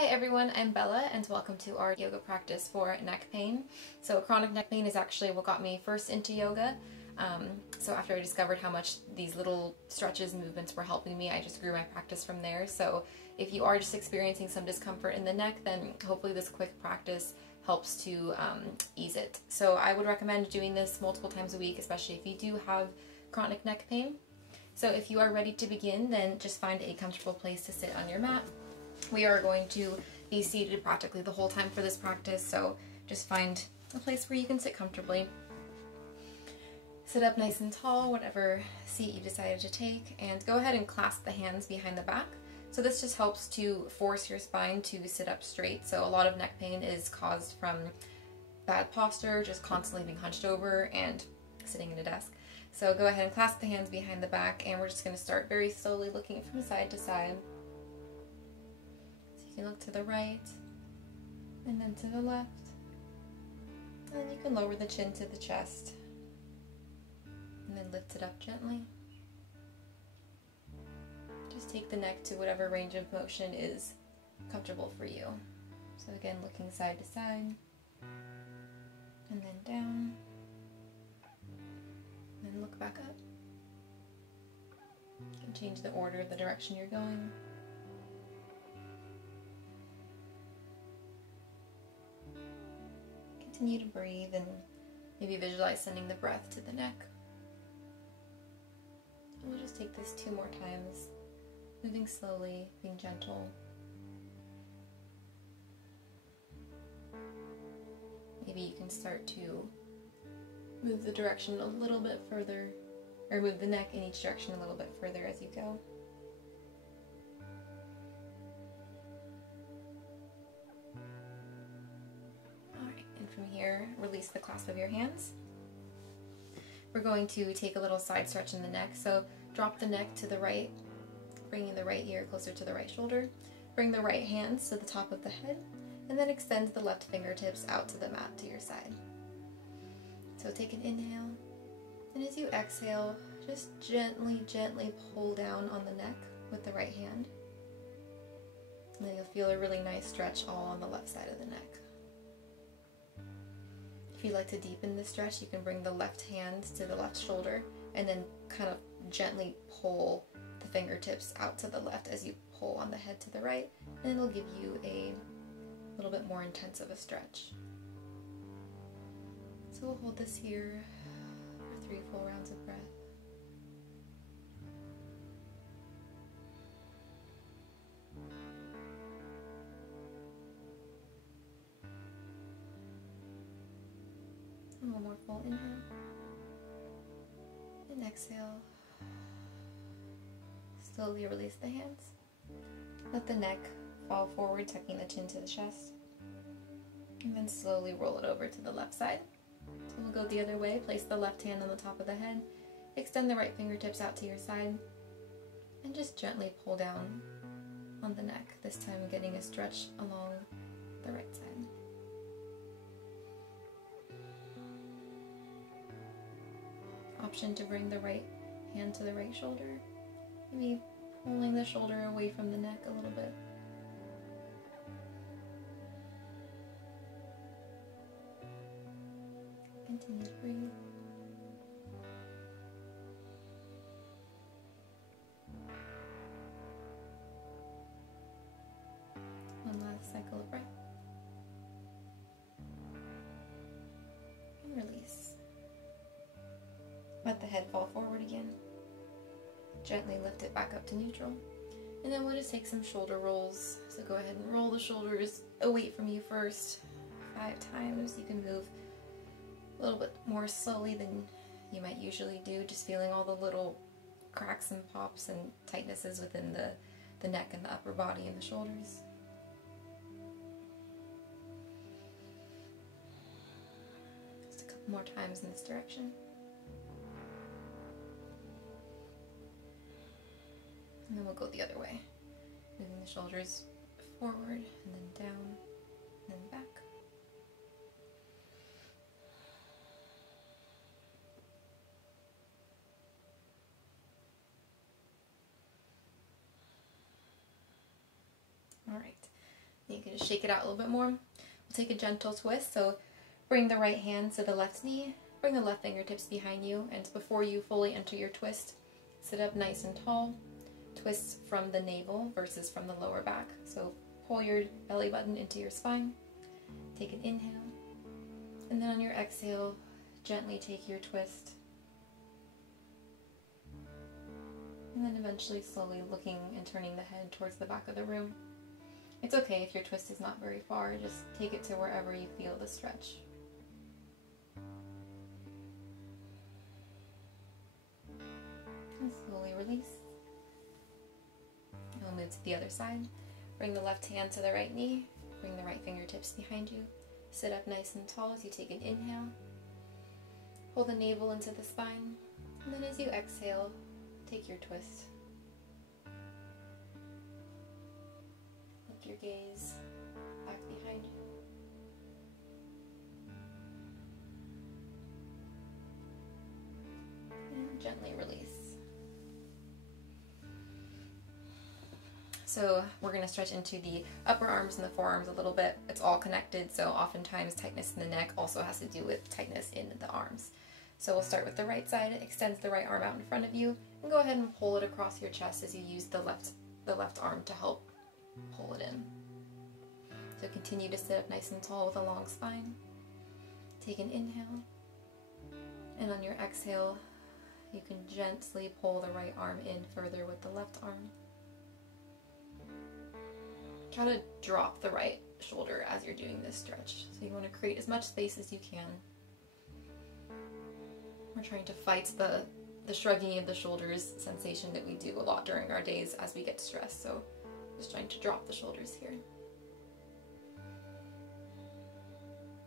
Hi everyone, I'm Bella and welcome to our yoga practice for neck pain. So chronic neck pain is actually what got me first into yoga. So after I discovered how much these little stretches and movements were helping me, I just grew my practice from there. So if you are just experiencing some discomfort in the neck, then hopefully this quick practice helps to ease it. So I would recommend doing this multiple times a week, especially if you do have chronic neck pain. So if you are ready to begin, then just find a comfortable place to sit on your mat. We are going to be seated practically the whole time for this practice, so just find a place where you can sit comfortably. Sit up nice and tall, whatever seat you decided to take, and go ahead and clasp the hands behind the back. So this just helps to force your spine to sit up straight. So a lot of neck pain is caused from bad posture, just constantly being hunched over and sitting at a desk. So go ahead and clasp the hands behind the back, and we're just going to start very slowly looking from side to side. So you can look to the right, and then to the left, and then you can lower the chin to the chest, and then lift it up gently. Just take the neck to whatever range of motion is comfortable for you. So again, looking side to side, and then down, and then look back up. You can change the order of the direction you're going. Continue to breathe and maybe visualize sending the breath to the neck. And we'll just take this 2 more times, moving slowly, being gentle. Maybe you can start to move the direction a little bit further, or move the neck in each direction a little bit further as you go. Alright, and from here, release the clasp of your hands. We're going to take a little side stretch in the neck, so drop the neck to the right, bringing the right ear closer to the right shoulder. Bring the right hands to the top of the head, and then extend the left fingertips out to the mat to your side. So take an inhale, and as you exhale, just gently, gently pull down on the neck with the right hand. And then you'll feel a really nice stretch all on the left side of the neck. If you'd like to deepen the stretch, you can bring the left hand to the left shoulder and then kind of gently pull the fingertips out to the left as you pull on the head to the right, and it'll give you a little bit more intense of a stretch. So we'll hold this here for 3 full rounds of breath. And 1 more full inhale. And exhale. Slowly release the hands. Let the neck fall forward, tucking the chin to the chest. And then slowly roll it over to the left side. So we'll go the other way. Place the left hand on the top of the head. Extend the right fingertips out to your side. And just gently pull down on the neck, this time getting a stretch along the right side. Option to bring the right hand to the right shoulder. Maybe pulling the shoulder away from the neck a little bit. Continue to breathe. One last cycle of breath. And release. Let the head fall forward again. Gently lift it back up to neutral. And then we'll just take some shoulder rolls. So go ahead and roll the shoulders away from you first. 5 times. You can move a little bit more slowly than you might usually do, just feeling all the little cracks and pops and tightnesses within the neck and the upper body and the shoulders. Just a couple more times in this direction. And then we'll go the other way, moving the shoulders forward and then down and then back. You can just shake it out a little bit more. We'll take a gentle twist. So bring the right hand to the left knee, bring the left fingertips behind you, and before you fully enter your twist, sit up nice and tall. Twist from the navel versus from the lower back. So pull your belly button into your spine. Take an inhale. And then on your exhale, gently take your twist. And then eventually slowly looking and turning the head towards the back of the room. It's okay if your twist is not very far, just take it to wherever you feel the stretch. And slowly release. And we'll move to the other side. Bring the left hand to the right knee, bring the right fingertips behind you. Sit up nice and tall as you take an inhale. Pull the navel into the spine, and then as you exhale, take your twist. Lift your gaze back behind you. And gently release. So we're going to stretch into the upper arms and the forearms a little bit. It's all connected, so oftentimes tightness in the neck also has to do with tightness in the arms. So we'll start with the right side. Extend the right arm out in front of you, and go ahead and pull it across your chest as you use the left arm to help pull it in. So continue to sit up nice and tall with a long spine. Take an inhale, and on your exhale, you can gently pull the right arm in further with the left arm. Try to drop the right shoulder as you're doing this stretch. So you want to create as much space as you can. We're trying to fight the shrugging of the shoulders sensation that we do a lot during our days as we get stressed. So just trying to drop the shoulders here.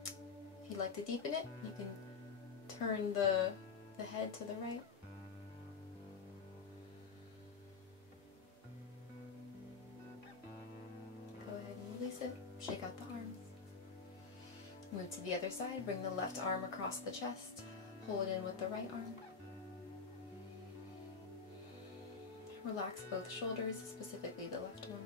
If you'd like to deepen it, you can turn the head to the right. Release it, shake out the arms. Move to the other side, bring the left arm across the chest, pull it in with the right arm. Relax both shoulders, specifically the left one.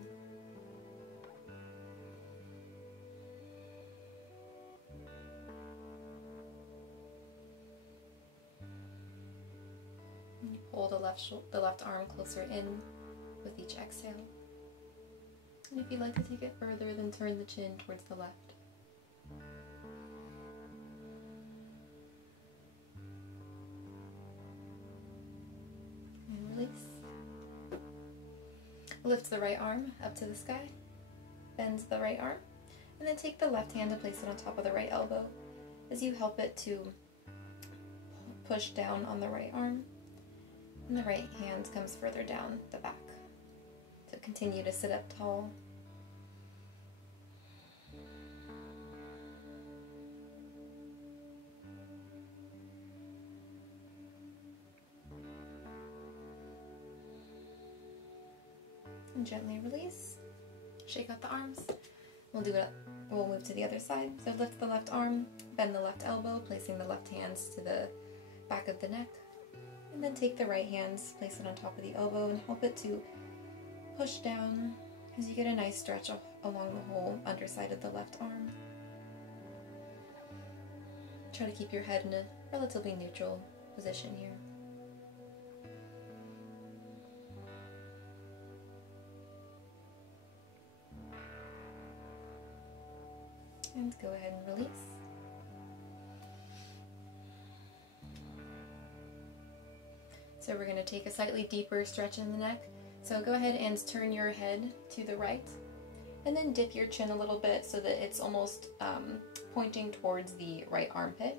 And you pull the left arm closer in with each exhale. And if you'd like to take it further, then turn the chin towards the left. And release. Lift the right arm up to the sky. Bend the right arm. And then take the left hand and place it on top of the right elbow as you help it to push down on the right arm. And the right hand comes further down the back. So continue to sit up tall. And gently release. Shake out the arms. We'll move to the other side. So lift the left arm, bend the left elbow, placing the left hands to the back of the neck. And then take the right hands, place it on top of the elbow, and help it to push down as you get a nice stretch along the whole underside of the left arm. Try to keep your head in a relatively neutral position here. And go ahead and release. So we're going to take a slightly deeper stretch in the neck. So go ahead and turn your head to the right, and then dip your chin a little bit so that it's almost pointing towards the right armpit.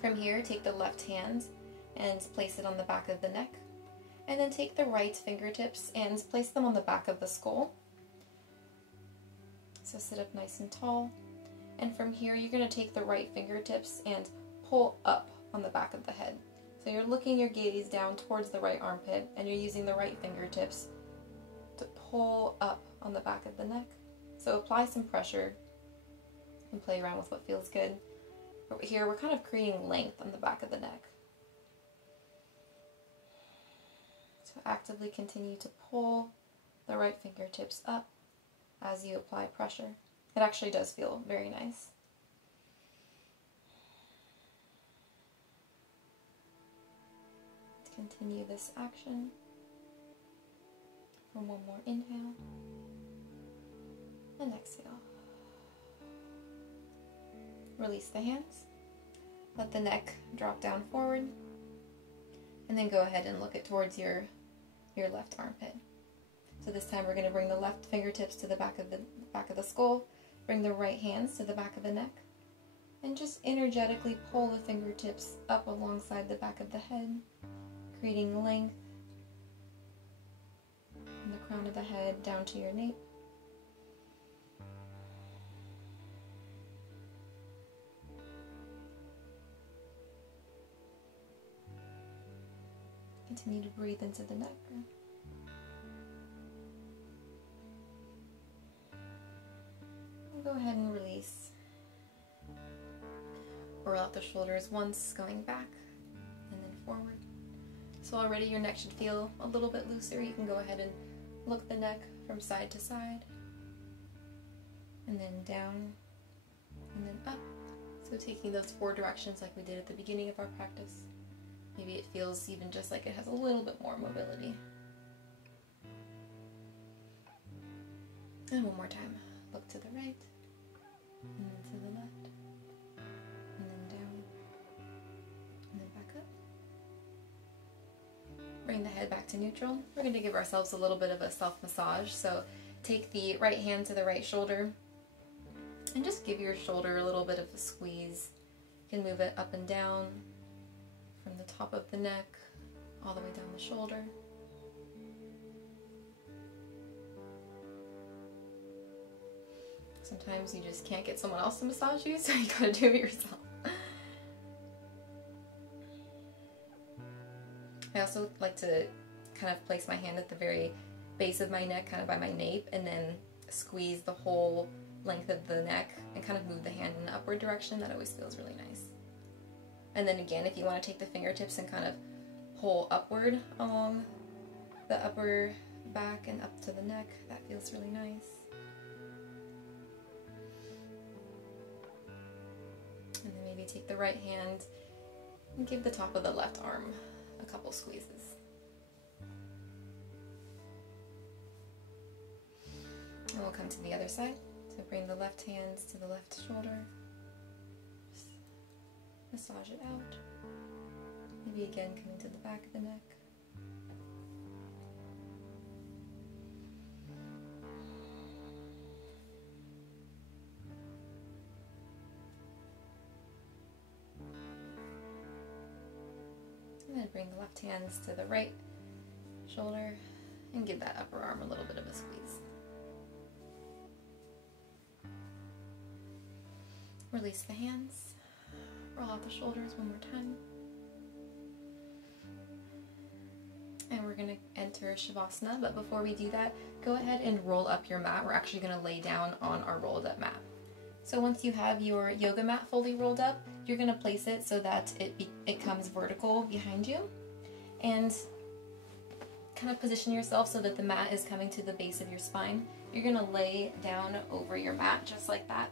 From here, take the left hand and place it on the back of the neck, and then take the right fingertips and place them on the back of the skull. So sit up nice and tall, and from here you're going to take the right fingertips and pull up on the back of the head. So you're looking your gaze down towards the right armpit, and you're using the right fingertips to pull up on the back of the neck. So apply some pressure and play around with what feels good. But here we're kind of creating length on the back of the neck. So actively continue to pull the right fingertips up as you apply pressure. It actually does feel very nice. Continue this action for one more inhale and exhale. Release the hands. Let the neck drop down forward. And then go ahead and look it towards your left armpit. So this time we're going to bring the left fingertips to the back of the skull. Bring the right hands to the back of the neck. And just energetically pull the fingertips up alongside the back of the head, creating length from the crown of the head down to your nape. Continue to breathe into the neck. And go ahead and release. Roll out the shoulders once, going back and then forward. So already your neck should feel a little bit looser. You can go ahead and look the neck from side to side. And then down and then up. So taking those 4 directions like we did at the beginning of our practice. Maybe it feels even just like it has a little bit more mobility. And one more time. Look to the right, and then to the left, and then down, and then back up. Bring the head back to neutral. We're going to give ourselves a little bit of a self-massage. So take the right hand to the right shoulder, and just give your shoulder a little bit of a squeeze. You can move it up and down, from the top of the neck all the way down the shoulder. Sometimes you just can't get someone else to massage you, so you gotta do it yourself. I also like to kind of place my hand at the very base of my neck, kind of by my nape, and then squeeze the whole length of the neck and kind of move the hand in an upward direction. That always feels really nice. And then again, if you want to take the fingertips and kind of pull upward along the upper back and up to the neck, that feels really nice. And then maybe take the right hand and give the top of the left arm a couple squeezes. And we'll come to the other side. So bring the left hand to the left shoulder. Massage it out. Maybe again coming to the back of the neck. And then bring the left hands to the right shoulder and give that upper arm a little bit of a squeeze. Release the hands. Roll out the shoulders one more time. And we're going to enter Shavasana, but before we do that, go ahead and roll up your mat. We're actually going to lay down on our rolled up mat. So once you have your yoga mat fully rolled up, you're going to place it so that it comes vertical behind you. And kind of position yourself so that the mat is coming to the base of your spine. You're going to lay down over your mat just like that.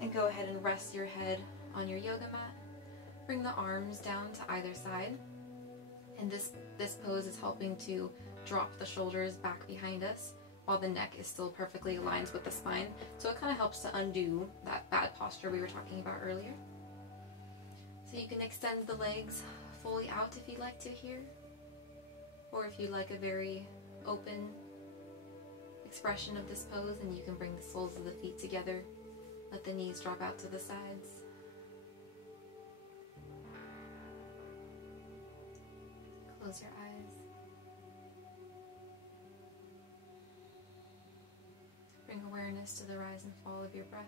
And go ahead and rest your head on your yoga mat. Bring the arms down to either side. And this pose is helping to drop the shoulders back behind us while the neck is still perfectly aligned with the spine. So it kind of helps to undo that bad posture we were talking about earlier. So you can extend the legs fully out if you'd like to here. Or if you like a very open expression of this pose, and you can bring the soles of the feet together. Let the knees drop out to the sides. Close your eyes. Bring awareness to the rise and fall of your breath.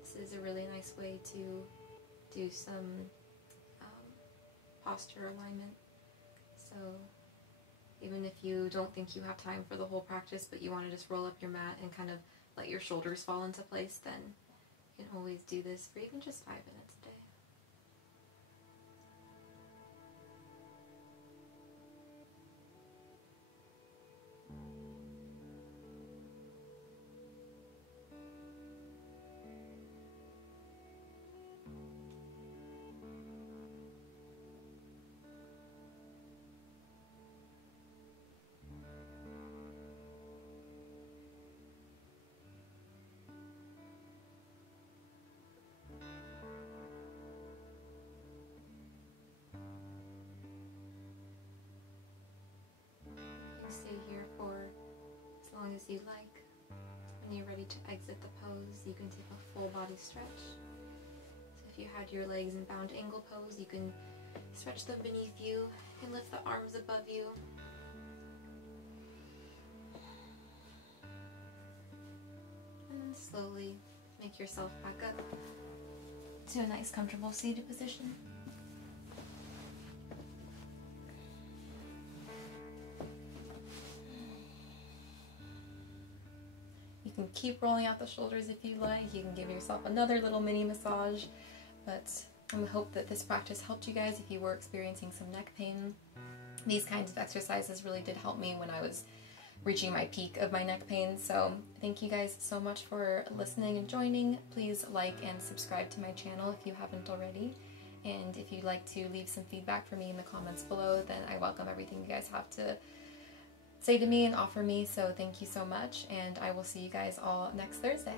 This is a really nice way to do some posture alignment. So you don't think you have time for the whole practice, but you want to just roll up your mat and kind of let your shoulders fall into place, then you can always do this for even just 5 minutes a day. Stay here for as long as you like. When you're ready to exit the pose, you can take a full body stretch. So if you had your legs in bound angle pose, you can stretch them beneath you and lift the arms above you. And then slowly make yourself back up to a nice comfortable seated position. You can keep rolling out the shoulders if you like. You can give yourself another little mini massage, but I hope that this practice helped you guys if you were experiencing some neck pain. These kinds of exercises really did help me when I was reaching my peak of my neck pain. So thank you guys so much for listening and joining. Please like and subscribe to my channel if you haven't already. And if you'd like to leave some feedback for me in the comments below, then I welcome everything you guys have to say to me and offer me. So thank you so much, and I will see you guys all next Thursday.